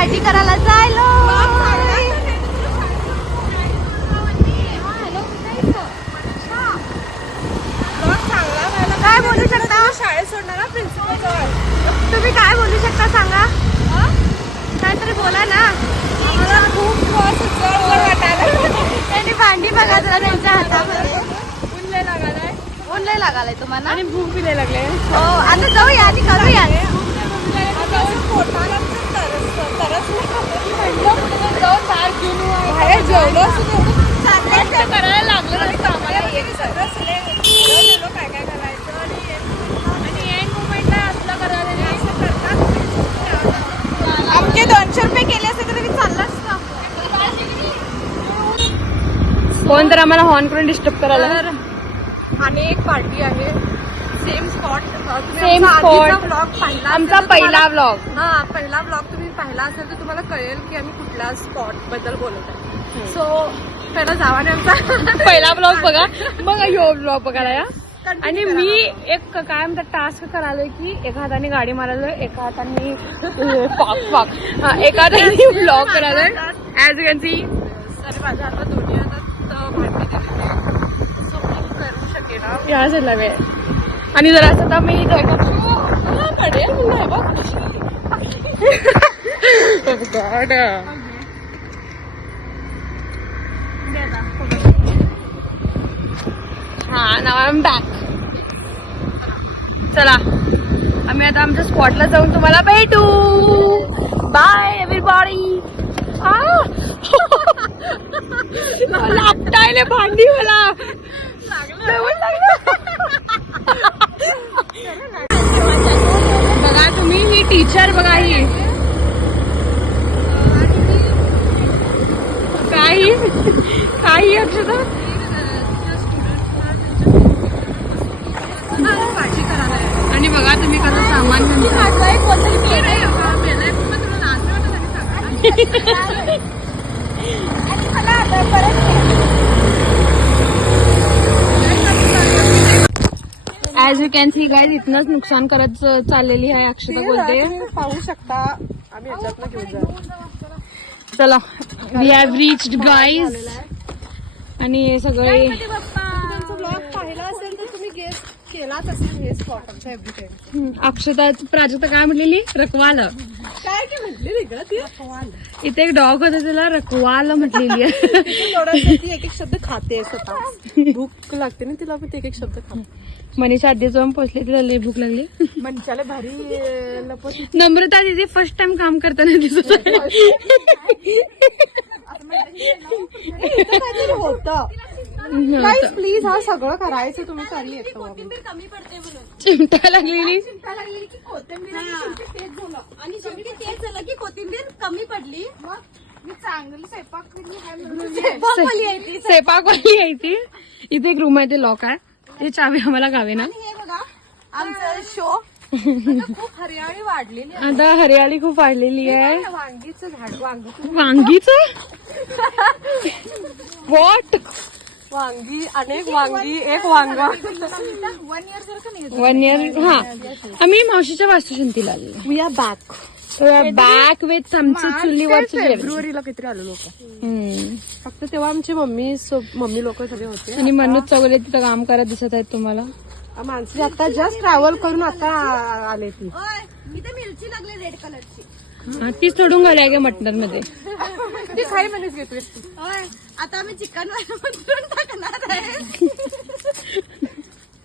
Party करायला जायलो. काय बोलू शकता? शाळेत सोडणार प्रिन्सिपल जवळ. तुम्ही काय बोलू शकता सांगा. काहीतरी बोला ना. आम्हाला खूप जड वाटायला. त्यांनी भांडी बघा जरा त्यांच्या हातामध्ये. ऊन लय लागायलाय. ऊन लय लागायला तुम्हाला. आणि भूक बी लय लागले. हो आता जाऊया आधी करूया. बाहेर जेवलो करायला लागलं काय काय करायचं आणि एंड मोमेंटला असलं करायला असं करतात. आमचे 200 रुपये केले असते तरी चाललं असतं. कोण तर आम्हाला हॉर्न करून डिस्टर्ब करायला. आणि एक पार्टी आहे same spot. Same spot. Blog पाहिला आमचा पहिला व्लॉग. हा पहिला ब्लॉग तुम्ही पाहिला असेल तर तुम्हाला कळेल की आम्ही कुठल्या स्पॉट बद्दल बोलत आहे. सो पहिला जावा नाही आमचा पहिला ब्लॉग बघा मग ह्यो ब्लॉग बघायला या. आणि मी एक काय म्हणतात टास्क करायलोय की एका हाताने गाडी मारायलोय एका हाताने एका हाताने ब्लॉग करायलोय. ऍज यू कॅन सी माझ्या हातात दोन्ही हातात भांडी करू शकेल. या झाला वेळ. आणि जर असं तर मी पडेल हा नाव आय एम बॅक. चला आम्ही आता आमच्या स्पॉटला जाऊन तुम्हाला भेटू. Bye everybody. लागतायले भांडी मला बघा तुम्ही ही टीचर बघा ही काही अक्षता आणि बघा तुम्ही कसं सामान as you can see guys इथनच नुकसान करत चाललेली आहे अक्षता बोलते. पाहू शकता आम्ही याच्यातनं घेऊन जाऊ. चला वी हॅव रिच्ड गाईज. आणि हे सगळे तुमचा ब्लॉग पाहिला असेल तर तुम्ही गेस केलाच असेल हे स्पॉट आमच्या एव्हरीटाइम. अक्षता प्राजक्ता काय म्हटलेली रखवाल. काय काय म्हटली ग ती. इथे एक डॉग होता त्याला रखवाल म्हटलेली आहे. ती एक एक शब्द खाते स्वतः. भूक लागते ना तिला पण ते एक एक शब्द खाते. मनीषा आधी जाऊन पोहोचली तिला लई भूक लागली. मनच्याला भारी लपत. नम्रता दिदी फर्स्ट टाइम काम करताना दिसत होतं. प्लीज हा सगळं करायचं तुम्ही तरी येतो. कमी पडते म्हणून चिमटा लागलेली. आणि शेवटी तेच झालं की कोथिंबीर कमी पडली. मग मी चांगली स्वयंपाकवाली आहे ती. इथे एक रूम आहे ते लॉक आहे. ते चावी आम्हाला गावे ना. हे बघा आमचं शो खूप हरियाळी वाढलेली आहे. आता हरियाळी खूप वाढलेली आहे. वांगीचं झाड वांगीचं वॉट. वांगी अनेक वांगी एक वांगा 1 इयर. हा आम्ही मावशीच्या वास्तुशांतीला आलेलो. We are back. Back with आमची चुलीवरची जेवण. फेब्रुवारीला काहीतरी आलो लोक. फक्त तेव्हा आमची मम्मी लोक सगळे होते. आणि मनोज चौगले तिथं काम करत दिसत आहेत तुम्हाला. माणसं आता जस्ट ट्रॅव्हल करून आता आले. ती मिरची लागली रेड कलरची. तीच सोडून घाल्या गे मटण मध्ये. ती खाई मध्येच घेतली. आता आम्ही चिकन टाकणार आहे.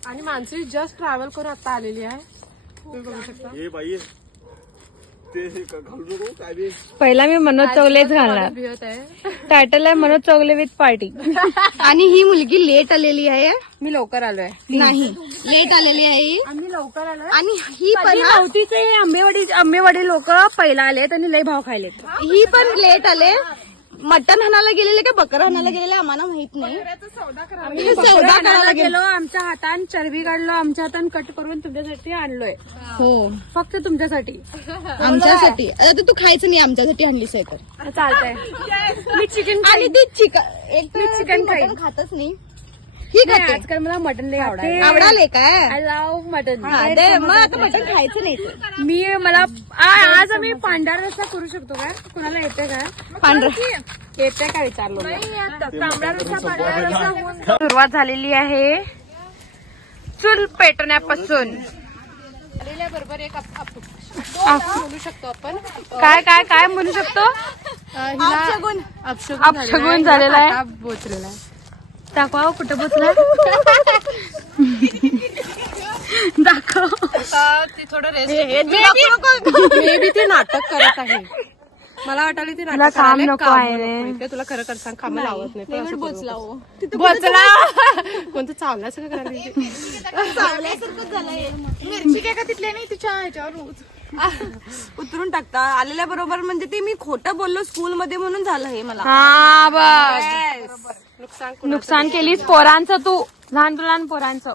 आणि माणसं जस्ट ट्रॅव्हल करून आता आलेली आहे. तुम्ही बघू शकता. पहिला मी मनोज चौगलेच घालणार. टायटल आहे मनोज चौगले विथ पार्टी. आणि ही मुलगी लेट आलेली आहे. मी लवकर आलोय. नाही लेट आलेली आहे. आम्ही लवकर आलोय. आणि ही पण नव्हतीचे आंबेवाडी लोक पहिला आलेत आणि लय भाव खायलेत. ही पण लेट आले. मटन हाणायला गेलेले का बकरा हाणायला गेलेले आम्हाला माहित नाही. सौदा करायला गेलो. आमच्या हातान चरबी काढलो. आमच्या हातान कट करून तुमच्यासाठी आणलोय. हो फक्त तुमच्यासाठी. आमच्यासाठी. आता तू खायचं नाही आमच्यासाठी आणलीस आहे तर चालतंय. मी चिकन आणि ती चिकन एक मी चिकन खाईन. खातच नाही. नाही, आजकाल मला मटन लय आवडाले काय आय लव्ह मटन. मग आता मटण खायचं नाही आज आम्ही पांढरा रस्सा करू शकतो का? कुणाला येते का? येते का विचारलो. सुरुवात झालेली आहे चूल पेटवण्यापासून. बरोबर एक बोलू शकतो आपण. काय काय काय म्हणू शकतो? अपशगुन झालेला आहे. बोचलेला आहे. दाखवा कुठं बसला. दाखव. ती थोडं रेस्ट मे बी ते नाटक करत आहे. मला वाटलं ते तुला नाटक काम करायला नको काम आहे नको रे. आहे. ते तुला खरं कर सांग कामं लावत नाही पण असं बोचला करू हो. नको. बोचला कोणतं चावल्यासारखं करायला चावल्यासारखं झालंय. मिरची काय का तिथल्या नाही तिच्या ह्याच्यावर उतरून टाकता आलेल्या बरोबर. म्हणजे ते मी खोटं बोललो स्कूल मध्ये म्हणून झालं हे मला. हा बघ नुकसान केलीस पोरांचं तू. लहान पोरांचं.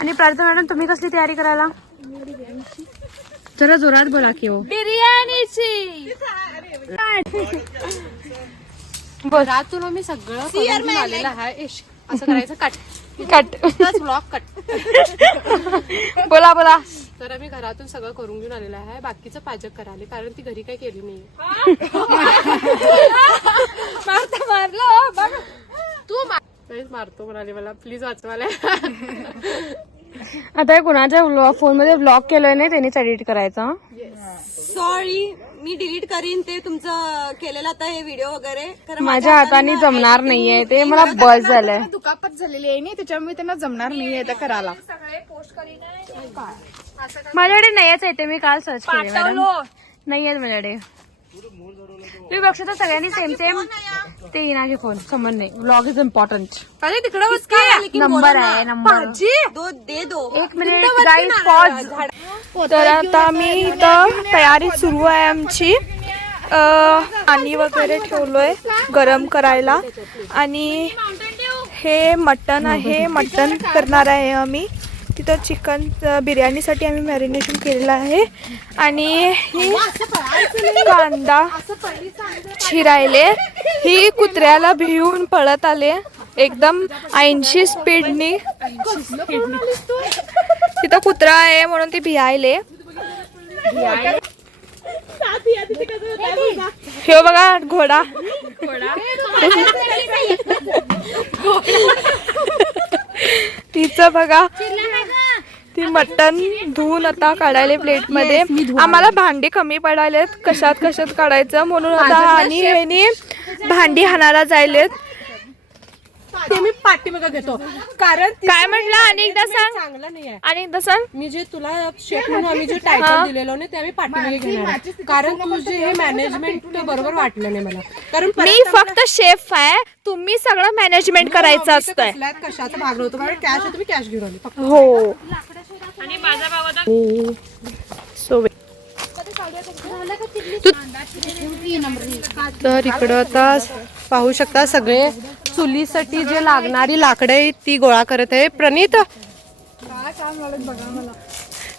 आणि प्रार्थना मॅडम तुम्ही कसली तयारी करायला? जरा जोरात बोला की हो. बिर्याणीची. घरातून मी सगळं करून आलेलं आहे. इश, असं करायचं कट ब्लॉग कट. बोला. तर आम्ही घरातून सगळं करून घेऊन आलेलं आहे. बाकीचं पाजक करायला कारण ती घरी काही केली नाही. तू मारतो म्हणाले मला. प्लीज वाचवायला. आता कुणाच्या फोन मध्ये ब्लॉग केलोय नाही त्यांनीच एडिट करायचा. सॉरी मी डिलीट करीन ते तुमचं केलेलं आता हे व्हिडिओ वगैरे. कारण माझ्या हाताने जमणार नाहीये ते. मला बस झालंय. दुखापत झालेली आहे नाही त्याच्यामुळे त्यांना जमणार नाहीये ते करायला. माझ्याकडे नाहीच आहे ते. मी काल सर्च केले मॅडम. नाहीये माझ्याकडे. तुम्ही बघ तर सगळ्यांनी सेम ते येणार की फोन संबंध नाही. Blog is important. अरे तिकडं नंबर आहे नंबर. दे दो 1 मिनिट गाईज पॉज. तर आता मी इथं तयारी सुरू आहे आमची. पाणी वगैरे ठेवलोय गरम करायला. आणि हे मटण आहे. मटण करणार आहे आम्ही. तिथं चिकन बिर्याणीसाठी आम्ही मॅरिनेशन केलेलं आहे. आणि ही कांदा चिरायले. ही कुत्र्याला भिवून पळत आले एकदम 80 स्पीडनी. तिथं कुत्रा आहे म्हणून ती भियायले. हे बघा घोडा. तिचं बघा. ती मटण धुवून आता काढायले प्लेट मध्ये. आम्हाला भांडी कमी पडायलेत कशात काढायचं म्हणून आता. आणि ह्यानी भांडी हाणायला जायलेत. ते मी पाठीमागं घेतो कारण काय म्हटलं अनेकदा सांग. चांगलं नाही आहे. अनेकदा सांग. मी जे तुला शेफ म्हणून आम्ही जे टायटल दिलेलो नाही ते आम्ही पाठीमागे घेणार आहे. कारण तुझे हे मॅनेजमेंट बरोबर वाटलं नाही मला. कारण मी फक्त शेफ आहे. तुम्ही सगळं मॅनेजमेंट करायचं असतंय. कशाचं भाग नव्हतं कारण कॅश आहे. तुम्ही कॅश घेऊन आले फक्त. हो. तर इकडं आता पाहू शकता सगळे चुलीसाठी जे लागणारी लाकडं आहेत ती गोळा करत आहे. प्रणित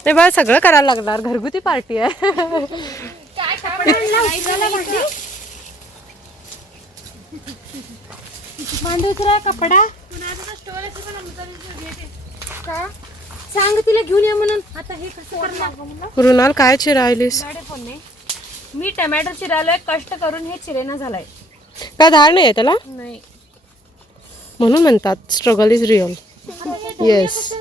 नाही बा सगळं करायला लागणार. घरगुती पार्टी आहे. कपडा सांग तिला घेऊन या म्हणून. आता हे कसं रुणाल काय चिरायलीस? मी टमॅटो चिरायलोय. कष्ट करून हे चिरेना झालाय. काय धार नाही आहे त्याला नाही म्हणून म्हणतात स्ट्रगल इज रिअल. येस.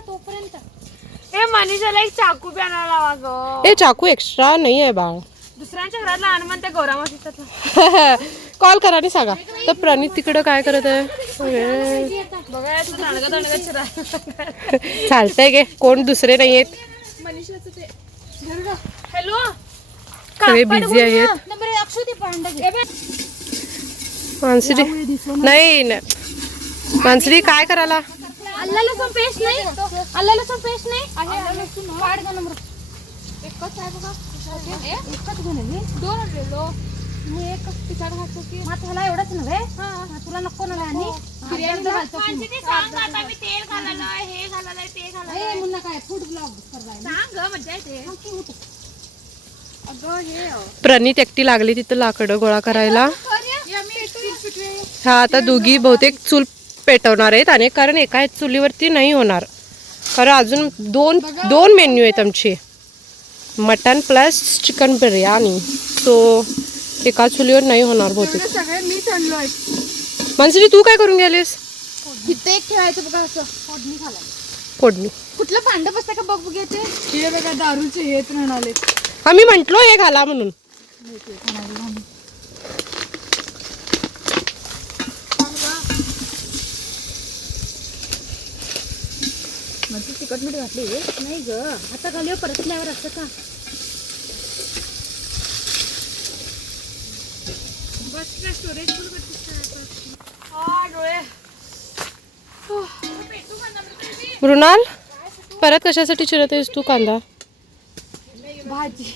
हे मनीषाला एक चाकू बी आणायला लावा ग. हे चाकू एक्स्ट्रा नाही आहे बाळ. दुसऱ्यांच्या घरातला आणून त्या गौरामात कॉल करा आणि सांगा. तर प्रणित तिकडं काय करत आहे? चालतंय गे. कोण दुसरे नाही आहेत. हॅलो सगळे बिझी आहेत. मानसरी नाही मानसरी काय करायला? अल्ला लसूण पेस्ट नाही. अल्ला लसूण पेस्ट नाही. एकच आहे बघा. एकच घेऊन दोन आणलेलो मी. एक तिखट घालतो की मग त्याला एवढंच नव्हे. तुला नको नव्हे. आणि बिर्याणीला घालतो की मी तेल घालायला हे घालायला ते घालायला. मुन्ना काय फूड ब्लॉग करायला सांग मजा येते. प्रणित एकटी लागली तिथं लाकडं गोळा करायला. हा आता दोघी बहुतेक चूल पेटवणार आहेत आणि कारण एका चुलीवरती नाही होणार, कारण अजून दोन मेन्यू आहेत आमचे, mutton plus chicken biryani. So एका चुलीवर नाही होणार बहुतेक. सगळे मीच आणलोय. मनसरी तू काय करून गेलीस? इथे एक ठेवायचं बघा असं फोडणी घाला. फोडणी कुठलं भांड बसतं का बघ बघायचे. हे बघा दारूचे हेच म्हणाले. आम्ही म्हंटलो हे घाला म्हणून. तिखट मीठ घातली नाही ग, आता घालूया परतल्यावर असं का. मृणाल परत कशासाठी चिरत आहेस तू कांदा? भाजी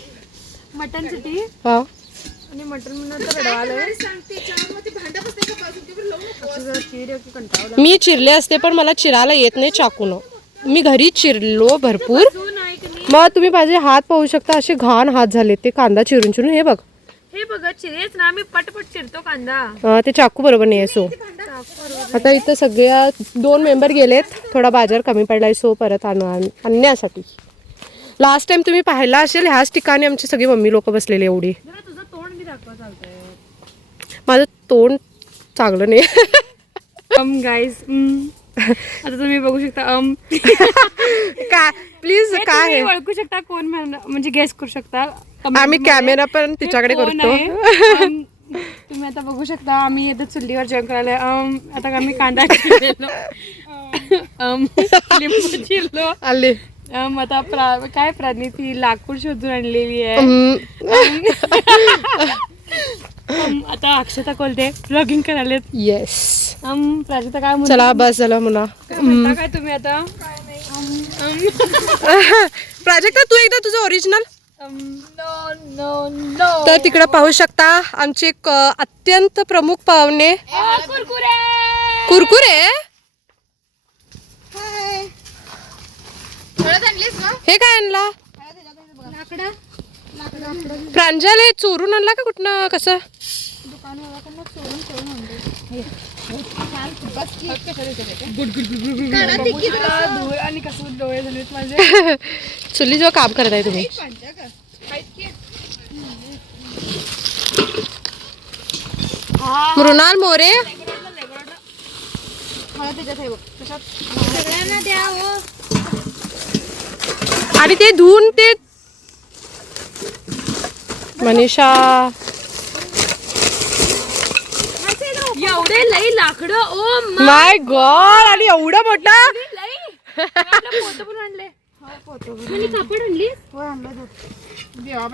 मटनसाठी हा आणि मटन म्हणून तर रडवालंय. मी चिरले असते पण मला चिरायला येत नाही चाकून. मी घरी चिरलो भरपूर. मग तुम्ही माझे हात पाहू शकता, असे घाण हात झाले ते कांदा चिरून चिरून. हे बघ, हे बघा चिरेच ना, मी पटपट चिरतो कांदा. ते चाकू बरोबर नाही आहे. सो आता इथं सगळ्या 2 मेंबर गेलेत, थोडा बाजार कमी पडलाय सो परत आणण्यासाठी. लास्ट टाइम तुम्ही पाहिला असेल ह्याच ठिकाणी आमची सगळी मम्मी लोक बसलेली एवढी. तुझं तोंड मी दाखवा चालतंय. माझं तोंड चांगलं नाही. गाईज आता तुम्ही बघू शकता. काय प्लीज काय तुम्ही ओळखू शकता कोण म्हणजे गेस करू शकता. आम्ही कॅमेरा पण तिच्याकडे कोण करतो. आहे? तुम्ही आता बघू शकता आम्ही येतो चुलीवर जेवण करायला. आता आम्ही कांदा चिरलेलो, लिंबू चिरलो. आले आता काय प्राणी ती लाकूड शोधून आणलेली आहे. आता अक्षता कोलते ब्लॉगिंग करायला. येस प्राजक्ता काय चला बस झालं म्हणा. म्हणता काय तुम्ही आता. प्राजक्ता तू एकदा तुझं ओरिजिनल. तर तिकडे पाहू शकता आमचे एक अत्यंत प्रमुख पाहुणे कुरकुरे. हे काय आणला? प्रांजल हे चोरून आणला का कुठनं कसं? आणि कसं डोळे झालेत माझे. चुली जो काम करत आहे तुम्ही. मृणाल मोरे सगळ्यांना द्या हो. आणि ते धुवून ते मनीषा. एवढे लई लाकडं. ओ माय गॉड, आणि एवढं मोठं. पोतं पण आणले. कापड आणली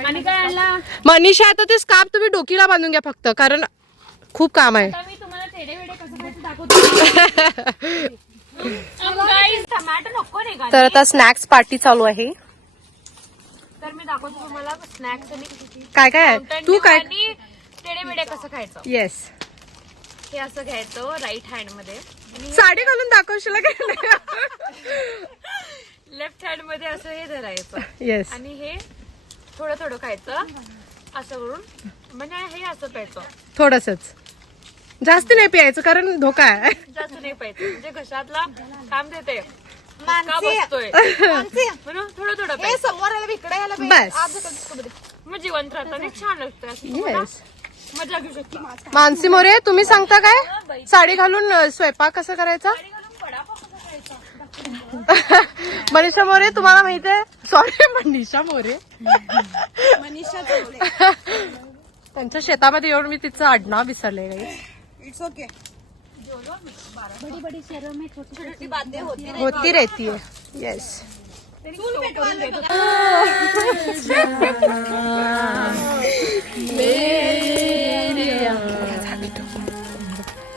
आणि काय आणला. मनीषा आता ते स्कार्फ तुम्ही डोकीला बांधून घ्या फक्त, कारण खूप काम आहे. मी तुम्हाला टेडे वेडे कसं खायचं दाखवतो. टमाटर नको नाही का. तर आता स्नॅक्स पार्टी चालू आहे. तर मी दाखवतो तुम्हाला स्नॅक्स आणि काय काय आहे? तू काय? आणि टेडे वेडे कसं खायचं. येस, हे असं घ्यायचं राईट हँड मध्ये, साडी घालून दाखवशील का? लेफ्ट हँड मध्ये असं हे धरायचं येस, आणि हे थोडं थोडं खायचं असं करून, म्हणजे हे असं प्यायचं. थोडसच, जास्त नाही प्यायचं कारण धोका आहे. जास्त नाही प्यायचं म्हणजे घशातला काम देते. का बसतोय म्हणून थोडं थोडं प्यायचं. बस. मग जिवंत राहताना छान लागतं. असं तुम्हाला येस. मजा घेऊ शकते. मानसी मोरे तुम्ही सांगता काय साडी घालून स्वयंपाक कसं करायचा? मनीषा मोरे तुम्हाला माहित आहे? सॉरी मनीषा मोरे, त्यांच्या शेतामध्ये येऊन मी तिचं आडनाव विसरले. It's okay. होती रहती है. Yes.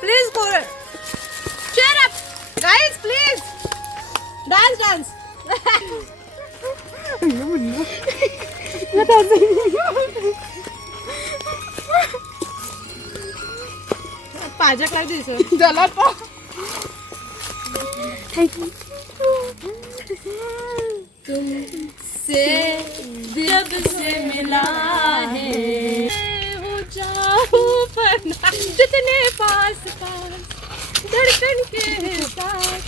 Please cheer up guys, please dance. पाजक काय दिसत झाला तो. तुमसे जब से मिला है हो जाऊं सपना जितने पास धड़कन के साथ